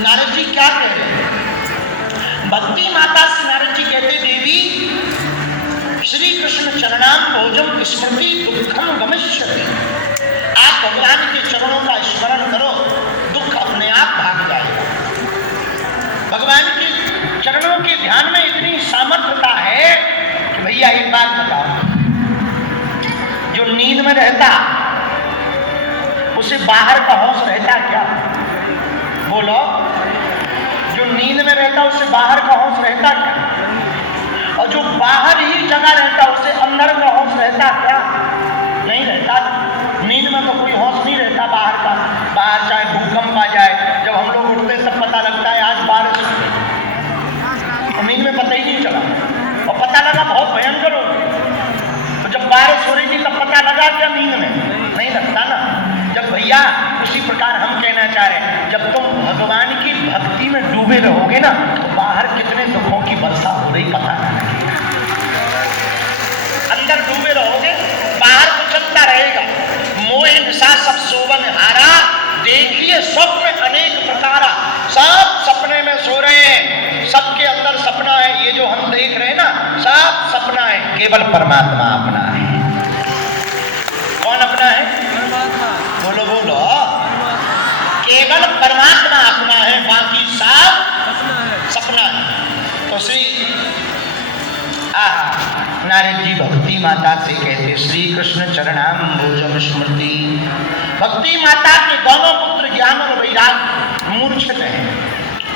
नारद जी क्या कह रहे हैं? भक्ति माता से नारद जी कहते, देवी श्री कृष्ण चरणाम भोजम स्मृति दुखम गमिष्यति। आप भगवान के चरणों का स्मरण करो, दुख अपने आप भाग जाएगा। भगवान के चरणों के ध्यान में इतनी सामर्थ्यता है कि भैया एक बात बताओ, जो नींद में रहता उसे बाहर का होश रहता क्या? बोलो, जो नींद में रहता उसे बाहर का होश रहता क्या? और जो बाहर ही जगह रहता उसे अंदर का होश रहता क्या? नहीं रहता। नींद में तो कोई होश नहीं रहता बाहर का। बाहर चाहे भूकंप आ जाए, जब हम लोग उठते तब पता लगता है आज बारिश हो गई, तो नींद में पता ही नहीं चला, और पता लगा बहुत भयंकर हो गई। तो जब बारिश हो रही थी तब पता लगा क्या? नींद में नहीं लगता ना। जब भैया उसी प्रकार हम कहना चाह रहे हैं, जब तुम भगवान की भक्ति में डूबे रहोगे ना, तो बाहर कितने दुखों की वर्षा हो रही पता ना लगेगा। अंदर डूबे रहोगे, बाहर तो चलता रहेगा। मोह निशा सब सोवन हारा, देखिए स्वप्न अनेक प्रकारा। सब सपने में सो रहे हैं, सबके अंदर सपना है। ये जो हम देख रहे हैं ना, सब सपना है, केवल परमात्मा अपना है। कौन अपना है? बोलो बोलो, केवल परमात्मा अपना है, बाकी सब सपना है। तो श्री नारद जी भक्ति माता से कहते, श्री कृष्ण चरणाम भोजम स्मृति। भक्ति माता के दोनों पुत्र ज्ञान और वैराग्य मूर्छित हैं।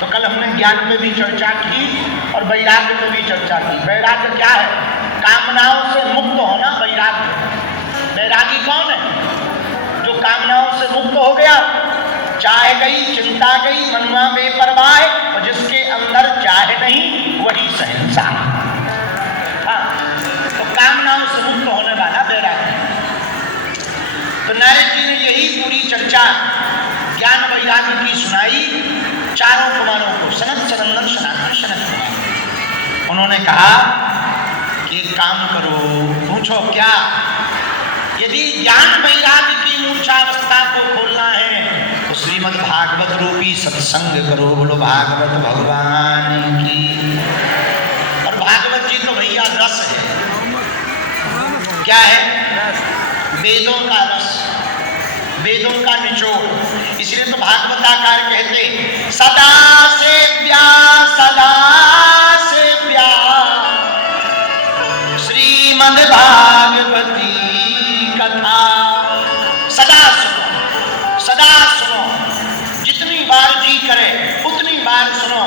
तो कल हमने ज्ञान पे भी चर्चा की और वैराग्य पे भी चर्चा की। वैराग्य क्या है? कामनाओं से मुक्त होना वैराग्य। वैरागी कौन है? जो कामनाओं से मुक्त हो गया, चाह गई, चिंता गई, मनवा बेपरवाह, और जिसके अंदर चाह नहीं वही शहंशाह। हाँ, तो कामनाओं से मुक्त होने वाला वैरागी। तो नारद जी ने यही पूरी चर्चा ज्ञान वैराग्य की सुनाई चारों कुमारों को, सनत सनंदन सनातन सनत कुमार। उन्होंने कहा कि एक काम करो, पूछो क्या? यदि ज्ञान वैराग्य की मूर्छावस्था को खोलना है तो श्रीमद् भागवत रूपी सत्संग करो। बोलो भागवत भगवान की। और भागवत जी तो भैया रस है। क्या है? वेदों का रस, वेदों का निचोड़। इसलिए तो भागवताकार कहते, सदा से प्यार, सदा से प्यार श्रीमद् भागवती कथा। सदा सुनो, सदा सुनो, जितनी बार जी करे उतनी बार सुनो।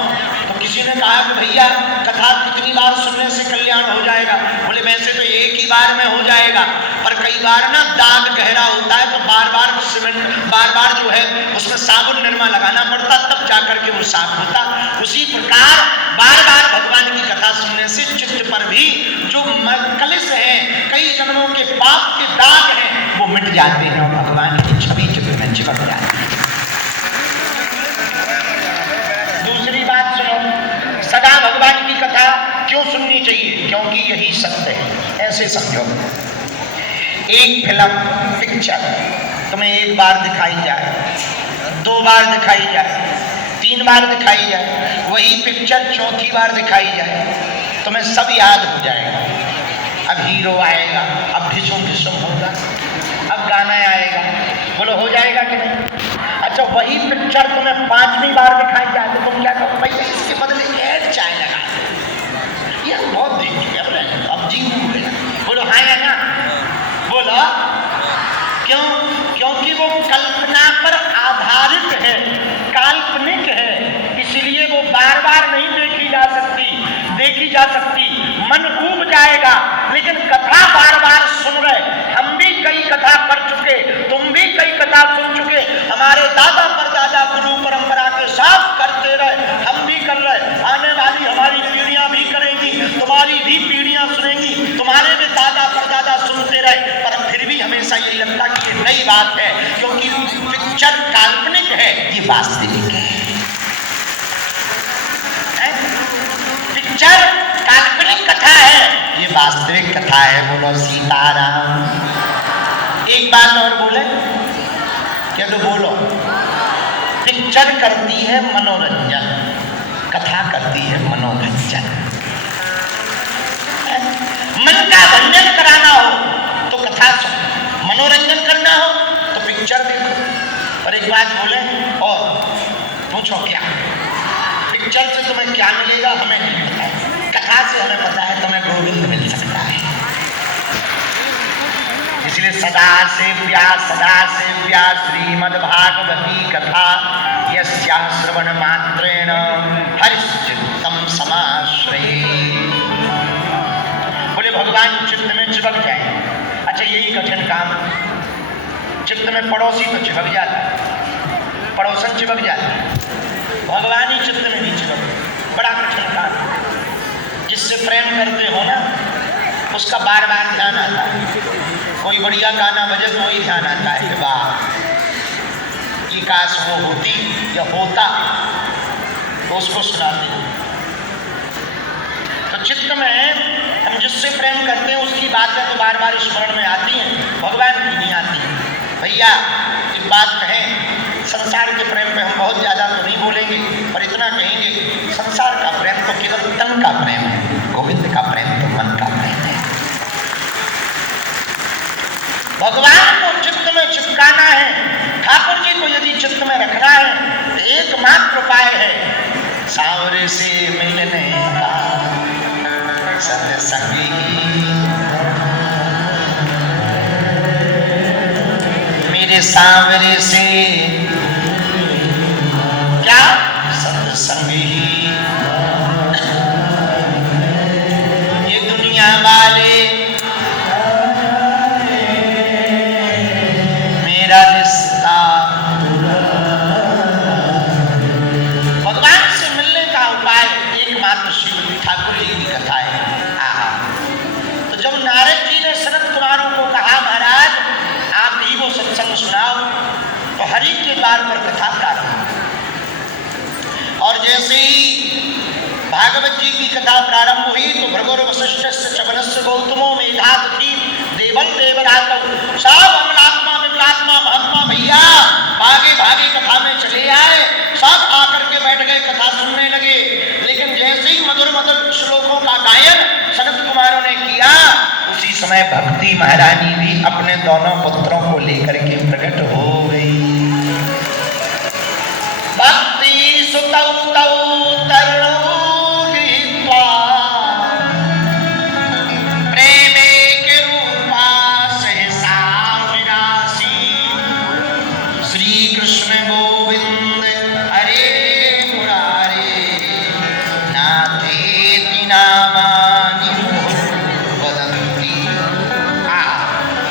तो किसी ने कहा कि भैया कथा कितनी बार सुनने से कल्याण हो जाएगा? बोले वैसे तो एक ही बार में हो जाएगा, पर कई बार ना दाग गहरा होता है तो बार बार सीमेंट, बार बार जो है उसमें साबुन निरमा लगाना पड़ता, तब जाकर के वो साफ होता। उसी प्रकार बार बार भगवान की कथा सुनने से चित्त पर भी जो कलिश है, कई जन्मों के पाप के दाग हैं, वो मिट जाते हैं और भगवान की छवि चित्त में चिपक जाती है। दूसरी बात सुनो, सदा भगवान की कथा क्यों सुननी चाहिए? क्योंकि यही सत्य है। ऐसे समझो, एक फिल्म, पिक्चर तुम्हें एक बार दिखाई जाए, दो बार दिखाई जाए, तीन बार दिखाई जाए, वही पिक्चर चौथी बार दिखाई जाए, तुम्हें सब याद हो जाएगा। अब हीरो आएगा, अब ढिसुम ढिसुम होगा, अब गाना आएगा। बोलो हो जाएगा कि नहीं? अच्छा, वही पिक्चर तुम्हें पांचवी बार दिखाई जाए तो तुम क्या कहो? भैया इसके बदले ऐड चाय लगा, ये बहुत देख चुके अब जी हो गया। बोलो हाँ या ना? बोलो क्यों? क्योंकि वो कल्पना पर आधारित है, काल्पनिक है, इसलिए वो बार बार नहीं देखी जा सकती, मन ऊब जाएगा। लेकिन कथा बार बार सुन रहे, हम भी कई कथा कर चुके, तुम भी कई कथा सुन चुके, हमारे दादा परदादा गुरु परंपरा के साथ करते रहे, हम भी कर रहे, आने वाली हमारी पीढ़ियां भी करेंगी, तुम्हारी भी पीढ़ियां सुनेंगी, तुम्हारे भी दादा परदादा सुनते रहे। पर फिर भी हमेशा यही लगता कि ये नई बात है, क्योंकि पिक्चर काल्पनिक है, ये वास्तविक है। पिक्चर काल्पनिक कथा है, ये वास्तविक कथा है। बोलो सीताराम। एक बात और बोले क्या? तो बोलो, पिक्चर पिक्चर करती है मनोरंजन, कथा करती है मनोरंजन। मन का भंजन कराना हो तो कथा सुनो, मनोरंजन करना हो तो पिक्चर देखो। और एक बात बोले और पूछो क्या पिक्चर से तुम्हें क्या मिलेगा हमें नहीं पता है, कथा से हमें पता है तुम्हें गोविंद मिल सकता है। इसलिए सदा से व्यास श्रीमद्भागवती कथा यस्या श्रवण मात्रेण हरिश्चित्तम समाश्रये। बोले भगवान चित्त में चिपक जाए। अच्छा यही कठिन काम, चित्त में पड़ोसी तो चिपक जाता, पड़ोसन चिपक जाता, भगवान ही चित्त में नहीं चिपक, बड़ा कठिन काम। जिससे प्रेम करते हो ना उसका बार बार ध्यान आता है। कोई बढ़िया गाना बजे तो वही ध्यान आता है, वाह ये काश वो होती या होता, तो उसको सुनाते हो। तो चित्त में हम जिससे प्रेम करते हैं उसकी बातें तो बार बार स्मरण में आती हैं, भगवान की नहीं आती। भैया एक बात कहें, संसार के प्रेम पे हम बहुत ज़्यादा तो नहीं बोलेंगे, पर इतना कहेंगे संसार का प्रेम तो केवल तन का प्रेम है, गोविंद का प्रेम तो मन का प्रेम है। भगवान को चित्त में चिपकाना है, ठाकुर जी को यदि चित्त में रखना है तो एकमात्र उपाय है सांवरे से मिलने का सत्संगी। मेरे सांवरे से क्या सत्संगी, ये दुनिया वाले मेरा रिश्ता। भगवान से मिलने का उपाय एकमात्र श्रीमद् ठाकुर जी की कथा है। तो जब नारद जी ने सनत कुमारों को कहा महाराज आप ही वो सत्संग सुनाओ, तो हरि के द्वार पर कथा प्रारंभ। और जैसे ही भागवत जी की कथा प्रारंभ हुई तो भृगुर वशिष्ठस्य च वनस्य गौतमो मेधादति देवल देवरातौ सब अमलात्मा विमलात्मा महात्मा भैया भागे भागे कथा में चले आए, सब आकर के बैठ गए कथा सुनने लगे। लेकिन जैसे ही मधुर मधुर श्लोकों का गायन सनत कुमारों ने किया, उसी समय भक्ति महारानी भी अपने दोनों पुत्रों को लेकर के प्रकट हो गई। भक्ति सुतौ तौ तरुणौ गृहीत्वा प्रेमे के रूपा सहसा विनाशी श्री कृष्ण गोविंद हरे मुरारे नाथेति नामानि वदन्ति।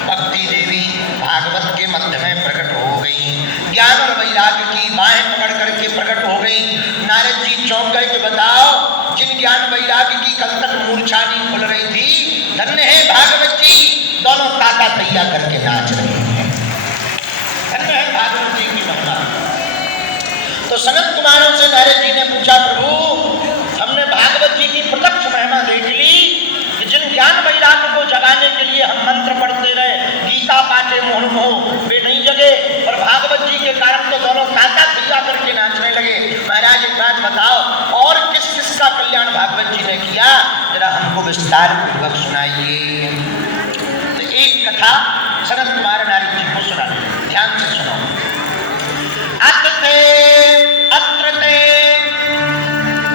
भक्ति देवी भागवत के मध्य में प्रकट हो गई, ज्ञान और वैराग्य की बाहें पकड़ करके प्रकट हो गई। नारद जी चौंक गए कि बताओ जिन ज्ञान वैराग्य की कल तक मूर्छा नहीं खुल रही थी, धन्य है भागवत जी, दोनों ताता तैया करके नाच रहे हैं। धन्य है भागवत जी की महिमा। तो सनत कुमारों से नारद जी ने पूछा प्रभु हमने भागवत जी की प्रत्यक्ष महिमा देख ली कि जिन ज्ञान वैराग्य को जगाने के लिए हम मंत्र पढ़ते रहे, गीता पाठे मोह वे नहीं जगे, और भागवत जी के कारण तो दोनों ताता तैया करके नाचने लगे। महाराज एक बात बताओ और किस किस का कल्याण भागवत जी ने किया, जरा हमको विस्तार पूर्वक सुनाइए। तो एक कथा सनत कुमार नारद जी को सुना, ध्यान से सुनो। अत्र ते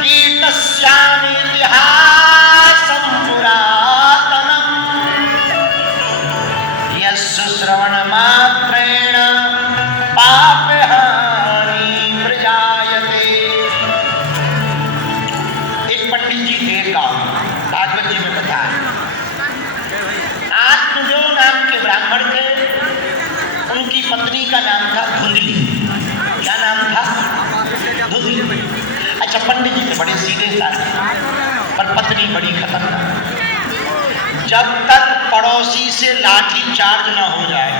कीटस्यानि इतिहासं पुरातनम् यस्य श्रवण मात्रेण पापहानि प्रजायते। एक पंडित जी थे गांव, भागवत जी में कथा है। आत्मदेव नाम के ब्राह्मण थे, उनकी पत्नी का नाम था धुंधली। क्या नाम था? धुंधली। अच्छा पंडित जी थे बड़े सीधे साधे, पर पत्नी बड़ी खतरनाक। जब तक पड़ोसी से लाठी चार्ज ना हो जाए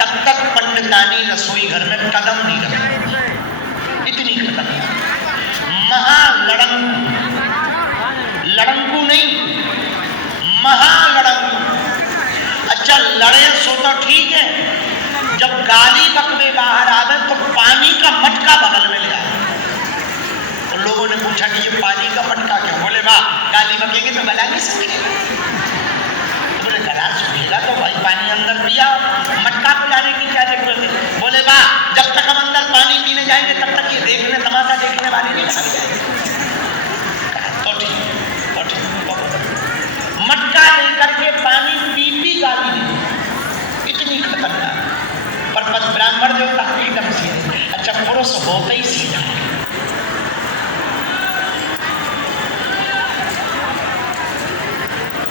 तब तक पंडितानी रसोई घर में कदम नहीं रखती, इतनी खतरनाक। महालड़ंकू, लड़ंकू नहीं महालड़ंकू। अच्छा लड़े सो तो ठीक है, जब गाली बकवे बाहर आ गए तो पानी का मटका बगल में ले आए। तो लोगों ने पूछा कि ये पानी का मटका क्यों? बोले वाह, गाली बकेंगे तो गला नहीं सूखेगा। तो बोले गला सूखेगा तो भाई पानी अंदर पिया, मटका पिलाने की क्या जरूरत है? बोले वाह, जब तक हम अंदर पानी पीने जाएंगे तब तक ये देखने तमाशा देखने वाले नहीं भाग जाएंगे। तो ठीक, मटका लेकर के पानी पी गाली दी, इतनी खतरनाक। पर ब्राह्मण देवता एकदम सीधे, अच्छा पुरुष होते ही सीधा।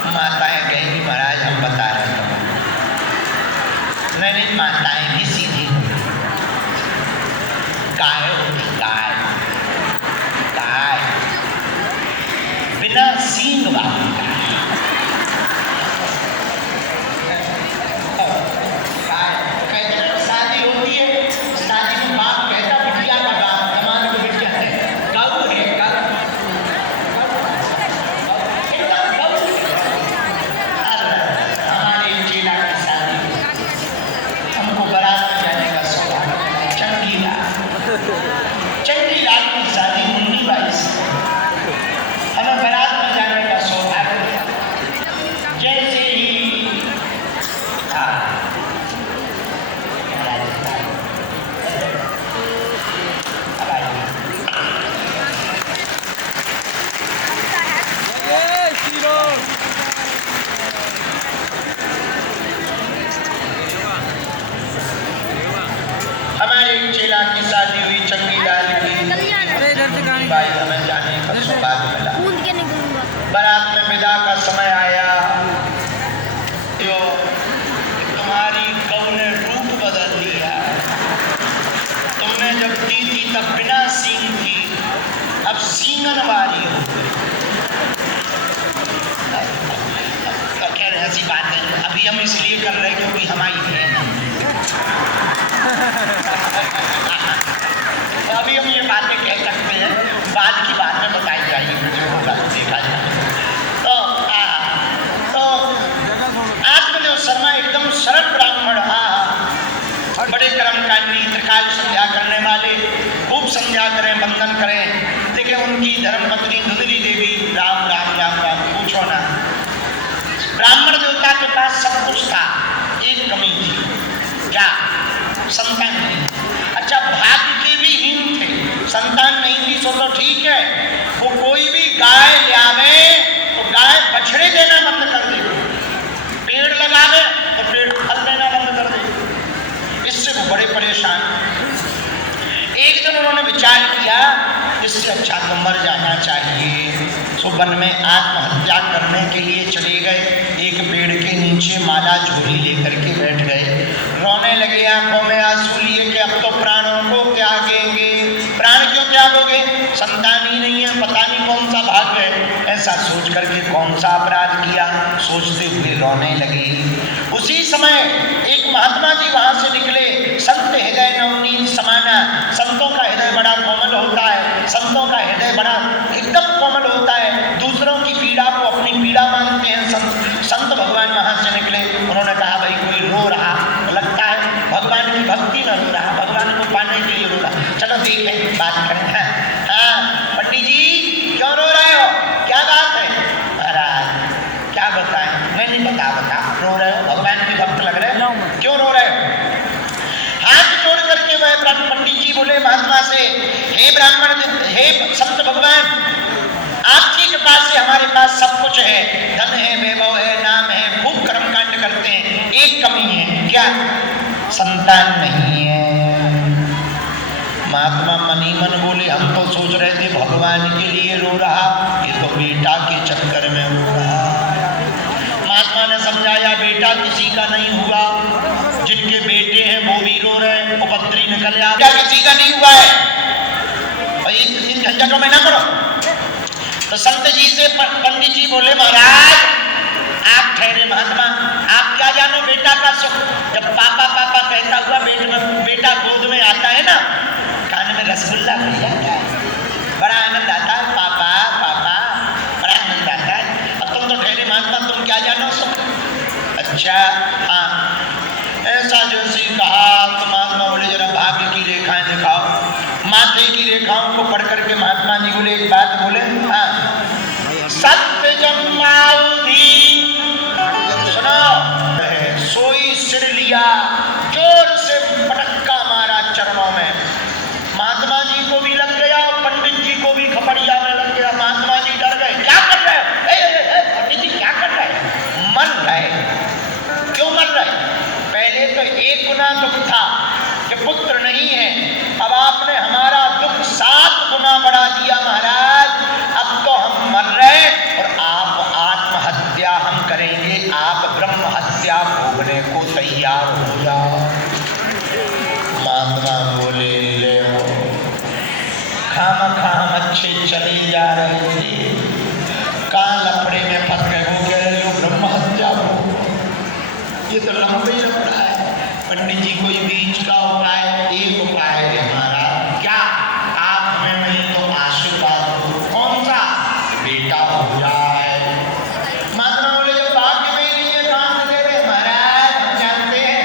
माताएं कहेंगी महाराज हम बता रहे हैं, नहीं माताएं भी सीधी गाय होती, गाय बिना सींग वाली गाय। शादी होती है, शादी में बाप कहता बिटिया का बाप जमाने को बिटिया है गौ है, हमारे चेला की शादी, हमको बारात में जाने का सौभाग्य, चंगी लाल की शादी मुन्नी बाई से, हमें बारात में जाने का सौभाग्य। जैसे ही हमारे चेला की शादी हुई, चंगी लाल की भाई, हमें जाने का सौभाग्य मिला। बारात में विदा का समय आया, जो तुम्हारी गौ ने रूप बदल लिया। तुमने जब दी थी तब बिना सींग थी, अब सींगन वाली हो गई। कह रहे ऐसी बात है, अभी हम इसलिए कर रहे क्योंकि हमारी बहन है। अभी हम ये बातें कह सकते हैं, बाद की बात में बताई जाएगी, जो होगा देखा जाए। तो आत्मदेव शर्मा एकदम सरल ब्राह्मण, बड़े कर्मकांडी, त्रिकाल संध्या करने वाले, खूब संध्या करें, वंदन करें। देखिए उनकी धर्मपत्नी धुंधली देवी, राम राम राम राम पूछो ना, ब्राह्मण देवता के पास सब कुछ था, एक कमी थी, क्या? संतान नहीं। अच्छा भाग्य के भी हीन थे, संतान नहीं थी सो तो ठीक है, वो कोई भी गाय ले आवे तो गाय बछड़े देना बंद कर दे, पेड़ लगावे तो पेड़ फल देना बंद कर दे। इससे वो बड़े परेशान। एक दिन उन्होंने विचार किया, इससे अच्छा तो मर जाना चाहिए। सो वन में आत्महत्या करने के लिए चले गए। एक पेड़ के नीचे माला झोली लेकर के बैठ गए, रोने लगे, आंखों में आंसू लिए कि अब तो प्राणों को त्यागेंगे। प्राण क्यों त्यागोगे? संतान ही नहीं है, पता नहीं कौन सा भाग्य है। ऐसा सोच करके कौन सा अपराध किया, सोचते हुए रोने लगे। उसी समय एक महात्मा जी वहां से निकले। संत हृदय नवनीत समाना, संतों का हृदय बड़ा कोमल होता है, संतों का हृदय बड़ा एकदम कोमल होता है, दूसरों की पीड़ा को अपनी पीड़ा मानते हैं। संत भगवान वहां से निकले। उन्होंने कहा भाई कोई रो रहा लगता है, भगवान की भक्ति में रो रहा, भगवान को पाने के लिए रो रहा, चलो देखें, बात करें। हाँ पंडित जी क्यों रो रहे हो, क्या बात है? महाराज क्या बताएं, मैं नहीं बता रो रहे हो, भगवान के भक्त लग रहे हो, क्यों रो रहे हो? हाथ जोड़ करके वह पंडित जी बोले महात्मा से, हे ब्राह्मण, हे संत भगवान, आपकी कृपा से हमारे पास सब कुछ है, धन है, वैभव है, नाम है, खूब कर्मकांड करते हैं, एक कमी है, क्या? संतान नहीं है। महात्मा मनी मन बोले, हम तो सोच रहे थे भगवान के लिए रो रहा, ये तो बेटा के चक्कर में रो रहा। महात्मा ने समझाया, बेटा किसी का नहीं हुआ, जिनके बेटे हैं वो भी रो रहे हैं, उपद्री निकल आ, बेटा किसी का नहीं हुआ है, और इन झंझटों में ना करो। तो संत जी से पंडित जी बोले, महाराज आप ठहरे महात्मा, आप क्या जानो बेटा का सुख। जब पापा पापा कहता हुआ बेटा गोद में आता है ना, कान में रसगुल्ला मिल जाता है, बड़ा आनंद आता है, पापा पापा, बड़ा आनंद आता है। अब तुम तो ठहरे महात्मा, तुम क्या जानो सुख। अच्छा हाँ, ऐसा जो सी कहा तो महात्मा बोले, जरा भाग लेखाओं को पढ़ करके महात्मा जी बोले एक बात बोले, हाँ, सत्य जन्मावधि सुनो, सोई सिर लिया, जोर से पटक्का मारा चरणों में। महात्मा जी को भी लग गया, पंडित जी को भी खपड़िया में लग गया। महात्मा जी डर गए, क्या कर रहे हो? पंडित जी क्या कर रहे हैं? मर रहे। क्यों मर रहे? पहले तो एक गुना दुख था कि पुत्र नहीं है, अब आपने हमारा दुख 7 गुना बढ़ा दिया महाराज। अब तो हम मर रहे और आप आत्महत्या हम करेंगे, आप ब्रह्म हत्या भोगने को तैयार हो जाओ। महात्मा बोले, ले खाम अच्छे चले जा रहे थे, कहाँ लफड़े में फंस गए हो, कह रहे हो ब्रह्म हत्या हो। ये तो लंबा ही लफड़ा है। पंडित जी कोई बीच का उपाय, एक उपाय है हमारा, क्या आप हमें नहीं तो आशीर्वाद दो। कौन सा? बेटा हो जाए। महात्मा बोले जब भाग्य में नहीं है काम दे रहे महाराज, हम जानते हैं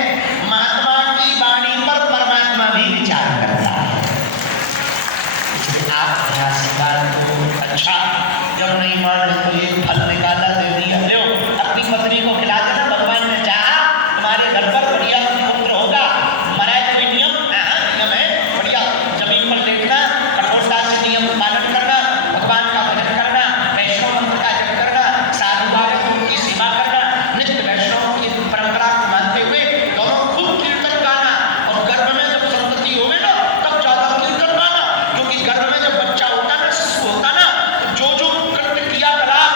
महात्मा की वाणी पर परमात्मा भी विचार करता है। आप आशीर्वाद दो। अच्छा, जब नहीं माने तो एक फल निकाला दे दिया, लो अपनी पत्नी को खिला देना, भगवान ने चाहा तुम्हारे घर पर बढ़िया पुत्र होगा। महाराज कोई नियम है बढ़िया, जमीन पर लेटना, कठोरता से नियम पालन करना, भगवान का भजन करना, वैष्णव मंत्र का जप करना, साधु बाबू की सेवा करना, नित्य वैष्णव की परंपरा को मानते हुए दोनों खूब कीर्तन गाना। और गर्भ में जब संतति होवे ना तब ज्यादा कीर्तन गाना, क्योंकि गर्भ में जब बच्चा होता ना, शिशु होता ना, तो जो कृत्य क्रियाकलाप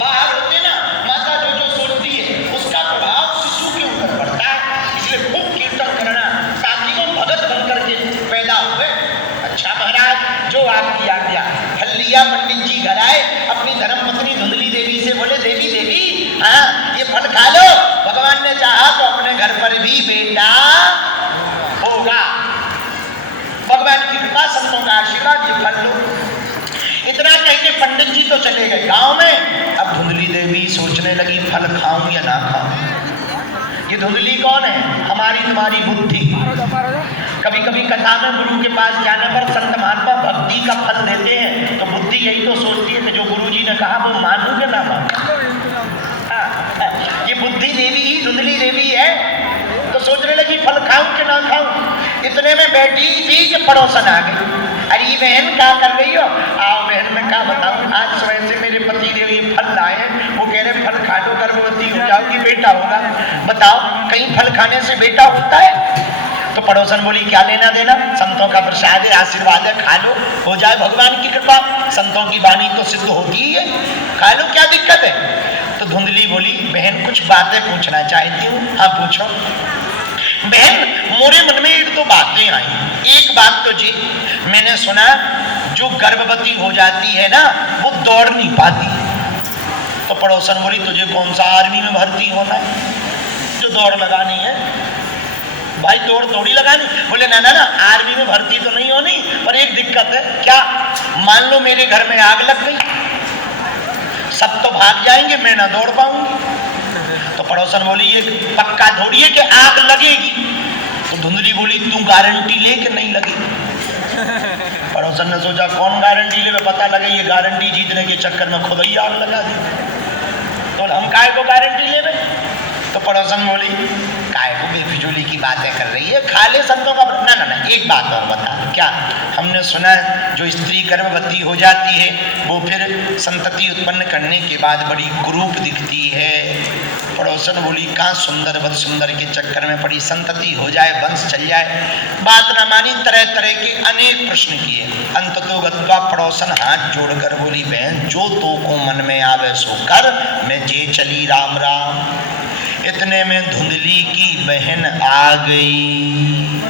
बाहर होते ना, माता जो सोचती है उसका प्रभाव शिशु के ऊपर पड़ता है। इसलिए खूब कीर्तन करना ताकि वो भगत बन करके पैदा हुए। अच्छा महाराज, जो आपकी आज्ञा। फल लिया, पंडित जी घर आए, अपनी धर्मपत्नी धुंधली देवी से बोले, देवी देवी, हाँ ये फल खा लो, भगवान ने चाहा तो अपने घर पर भी बेटा होगा। भगवान की कृपा, संतों का आशीर्वाद, ये फल लो। इतना कह के पंडित जी तो चले गए गांव में। अब धुंधली देवी सोचने लगी फल खाऊं या ना खाऊं। ये धुंधली कौन है? हमारी तुम्हारी बुद्धि। कभी कभी कथा में गुरु के पास जाने पर संत महात्मा भक्ति का फल देते हैं, तो बुद्धि यही तो सोचती है कि जो गुरु जी ने कहा वो मानू या ना मानू। ये बुद्धि देवी ही धुंधली देवी है। तो सोचने लगी फल खाऊं कि ना खाऊं। इतने में बैठी थी कि पड़ोसन आ गई। अरे बहन क्या कर रही हो? आओ बहन, मैं क्या बताऊं, आज सुबह से मेरे पति देव ये फल लाए, वो कह रहे फल खा लो, गर्भवती हो जाओगी, बेटा होगा। बताओ कहीं फल खाने से बेटा होता है? तो पड़ोसन बोली क्या लेना देना, संतों का प्रसाद है, आशीर्वाद है, खा लो, हो जाए भगवान की कृपा। संतों की वाणी तो सिद्ध होती ही है, खा लो, क्या दिक्कत है। तो धुंधली बोली, बहन कुछ बातें पूछना चाहती हूँ। हाँ पूछो। बहन मोरे मन में एक दो बातें आई। एक बात तो जी, मैंने सुना जो गर्भवती हो जाती है ना वो दौड़ नहीं पाती। तो पड़ोसन बोली तुझे कौन सा आर्मी में भर्ती होना है जो दौड़ लगानी है? भाई दौड़ थोड़ी लगानी। बोले ना ना ना, आर्मी में भर्ती तो नहीं होनी, पर एक दिक्कत है। क्या? मान लो मेरे घर में आग लग गई, सब तो भाग जाएंगे, मैं ना दौड़ पाऊंगी। तो पड़ोसन बोली ये पक्का थोड़ी है कि आग लगेगी। तो धुंधली बोली तू गारंटी ले कि नहीं लगेगी। पड़ोसन ने सोचा कौन गारंटी ले, पता लगे ये गारंटी जीतने के चक्कर में खुद ही आग लगा दी। तो हम काय को गारंटी ले? तो पड़ोसन बोली काय को बेफिजूली की बातें कर रही है, खा ले संतों का। ना ना ना, एक बात और बता दो। क्या? हमने सुना जो स्त्री गर्भवती हो जाती है वो फिर संतति उत्पन्न करने के बाद बड़ी कुरूप दिखती है। पड़ोसन बोली कहाँ सुंदर बद सुंदर के चक्कर में पड़ी, संतति हो जाए, वंश चल जाए। बात न मानी, तरह तरह के अनेक प्रश्न किए। अंततो गत्वा पड़ोसन हाथ जोड़कर बोली बहन जो तो को मन में आवे सो कर, मैं जे चली राम राम। इतने में धुंधली की बहन आ गई।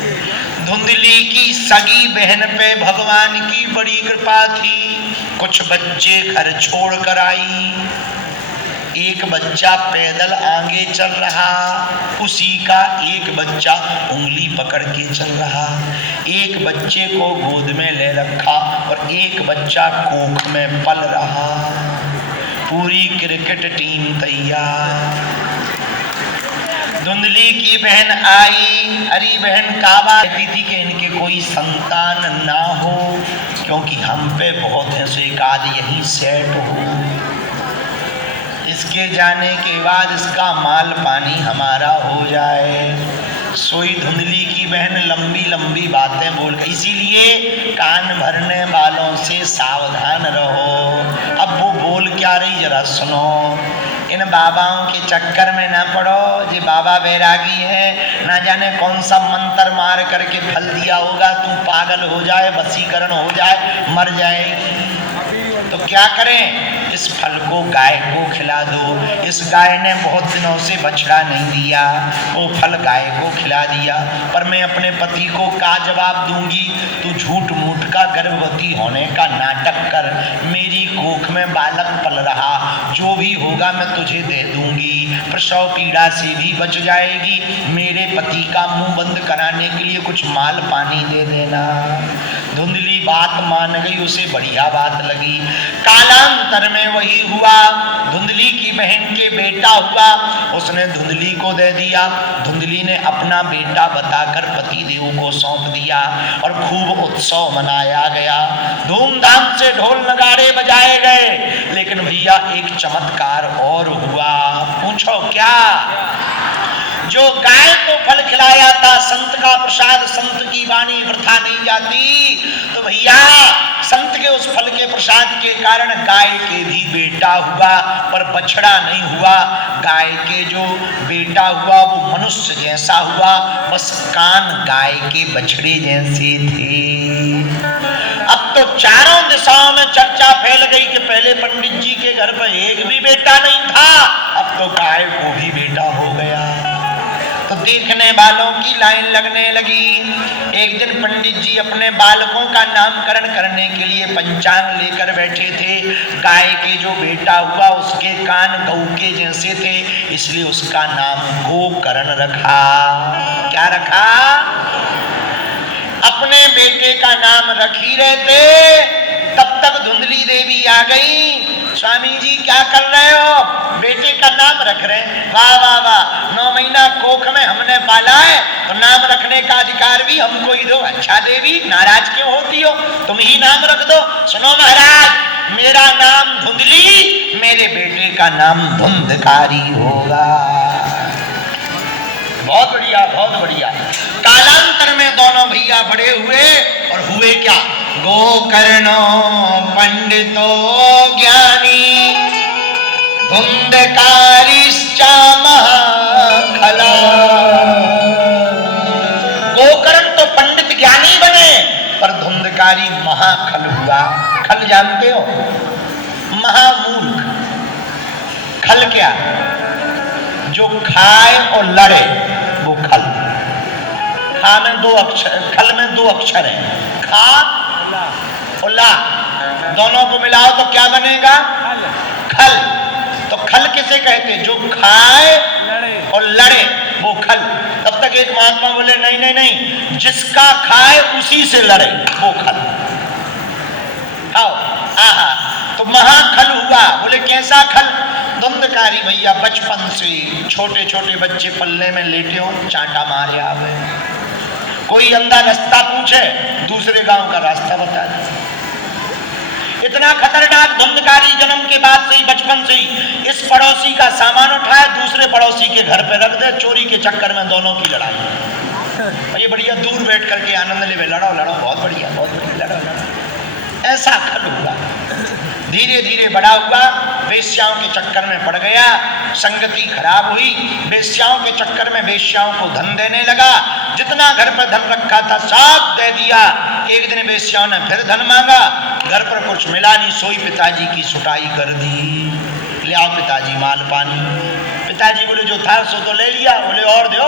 धुंधली की सगी बहन पे भगवान की बड़ी कृपा थी। कुछ बच्चे घर छोड़ कर आई। एक बच्चा पैदल आगे चल रहा, उसी का एक बच्चा उंगली पकड़ के चल रहा। एक बच्चे को गोद में ले रखा और एक बच्चा कोख में पल रहा। पूरी क्रिकेट टीम तैयार। धुंधली की बहन आई, अरे बहन काबा कहती थी कि इनके कोई संतान ना हो, क्योंकि हम पे बहुत है, सो एक आध यही सेट हो, इसके जाने के बाद इसका माल पानी हमारा हो जाए। सोई धुंधली की बहन लंबी लंबी बातें बोल गई, इसीलिए कान भरने वालों से सावधान रहो। अब वो बोल क्या रही जरा सुनो, इन बाबाओं के चक्कर में ना पड़ो, ये बाबा बैरागी है, ना जाने कौन सा मंत्र मार करके फल दिया होगा, तू पागल हो जाए, वशीकरण हो जाए, मर जाएगी। तो क्या करें, इस फल को गाय को खिला दो। इस गाय ने बहुत दिनों से बछड़ा नहीं दिया, वो फल गाय को खिला दिया। पर मैं अपने पति को क्या जवाब दूंगी, तू झूठ मूठ का गर्भवती होने का नाटक कर, मेरी कोख में बालक पल रहा, जो भी होगा मैं तुझे दे दूंगी, प्रसव पीड़ा से भी बच जाएगी, मेरे पति का मुंह बंद कराने के लिए कुछ माल पानी दे देना। धुंधली बात मान गई, उसे बढ़िया बात लगी। कालांतर में वही हुआ, धुंधली की बहन के बेटा हुआ, उसने धुंधली को दे दिया। धुंधली ने अपना बेटा बताकर पति देव को सौंप दिया और खूब उत्सव मनाया गया, धूमधाम से ढोल नगाड़े बजाए गए। लेकिन भैया एक चमत्कार और हुआ, पूछो क्या? जो गाय को फल खिलाया था, संत का प्रसाद, संत की वाणी वृथा नहीं जाती, तो भैया संत के उस फल के प्रसाद के कारण गाय के भी बेटा हुआ, पर बछड़ा नहीं हुआ। गाय के जो बेटा हुआ वो मनुष्य जैसा हुआ, बस कान गाय के बछड़े जैसे थे। अब तो चारों दिशाओं में चर्चा फैल गई कि पहले पंडित जी के घर पर एक भी बेटा नहीं था, अब तो गाय को भी बेटा हो गया। तो देखने वालों की लाइन लगने लगी। एक दिन पंडित जी अपने बालकों का नामकरण करने के लिए पंचांग लेकर बैठे थे। गाय के जो बेटा हुआ उसके कान गऊ के जैसे थे, इसलिए उसका नाम गोकर्ण रखा। क्या रखा? अपने बेटे का नाम रख ही रहे थे, तब तक धुंधली देवी आ गई। स्वामी जी क्या कर रहे हो? बेटे का नाम रख रहे हैं। वाह वाह वाह, 9 महीना कोख में हमने पाला है, तो नाम रखने का अधिकार भी हमको ही दो। अच्छा देवी, नाराज क्यों होती हो, तुम ही नाम रख दो। सुनो महाराज, मेरा नाम धुंधली, मेरे बेटे का नाम धुंधकारी होगा। बहुत बढ़िया, बहुत बढ़िया। कालांतर में दोनों भैया बड़े हुए, और हुए क्या? गोकर्णो पंडितो ज्ञानी, धुंधकारिश्चा महाखला। गोकर्ण तो पंडित ज्ञानी बने, पर धुंधकारी महाखल हुआ। खल जानते हो? महामूर्ख। खल क्या? जो खाए और लड़े वो खल। खा में 2 अक्षर, खल में 2 अक्षर है, खा और ला, दोनों को मिलाओ तो क्या बनेगा? खल। तो खल किसे कहते? जो खाए और लड़े वो खल। तब तक एक महात्मा बोले नहीं नहीं नहीं, जिसका खाए उसी से लड़े वो खल। आओ, आहा, तो महाखल हुआ। बोले कैसा खल? धुंधकारी भैया बचपन से छोटे छोटे बच्चे पल्ले में लेटे हो, चांटा मारे आवे। कोई अंधा रास्ता पूछे, दूसरे गांव का रास्ता बता दे। इतना खतरनाक धुंधकारी जन्म के बाद से ही, बचपन से ही, इस पड़ोसी का सामान उठाए दूसरे पड़ोसी के घर पे रख दे, चोरी के चक्कर में दोनों की लड़ाई। ये बढ़िया दूर बैठ करके आनंद ले, लड़ो लड़ो, बहुत बढ़िया, बहुत बढ़िया, लड़ो लड़ो। ऐसा खल हुआ। धीरे धीरे बड़ा हुआ, वेश्याओं के चक्कर में पड़ गया, संगति खराब हुई, वेश्याओं के चक्कर में वेश्याओं को धन देने लगा, जितना घर पर धन रखा था सब दे दिया। एक दिन वेश्याओं ने फिर धन मांगा, घर पर कुछ मिला नहीं, सोई पिताजी की सुटाई कर दी। ले आओ पिताजी माल पानी। पिताजी बोले जो था सो तो ले लिया, बोले और दो।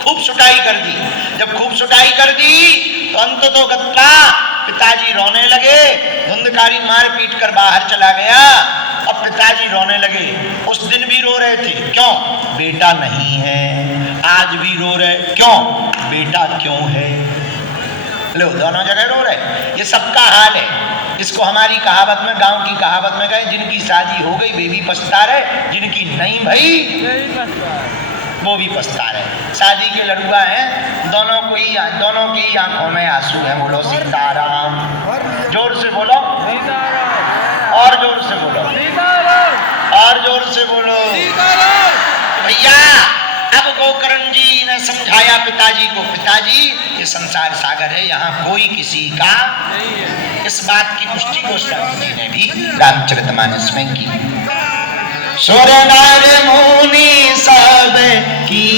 खूब सुटाई कर दी। जब खूब सुटाई कर दी तो अंत तो गत्ता पिताजी रोने लगे। धुंधकारी मार पीट कर बाहर चला गया। अब पिताजी रोने लगे। उस दिन भी रो रहे थे, क्यों? बेटा नहीं है। आज भी रो रहे, क्यों? बेटा क्यों है? लो, दोनों जगह रो रहे। ये सबका हाल है। इसको हमारी कहावत में, गांव की कहावत में कहें, जिनकी शादी हो गई वे भी पछता रहे, जिनकी नहीं भई वो भी पछता रहे। शादी के लड़ुआ हैं, दोनों की आंखों में आंसू हैं। बोलो सीताराम, जोर से बोलो, और जोर से बोलो, और जोर से बोलो। भैया अब गोकर्ण जी ने समझाया पिताजी को, पिताजी ये संसार सागर है, यहाँ कोई किसी का नहीं है। इस बात की पुष्टि गोस्वामी जी ने भी रामचरितमानस में की। सुर नर मुनि सब की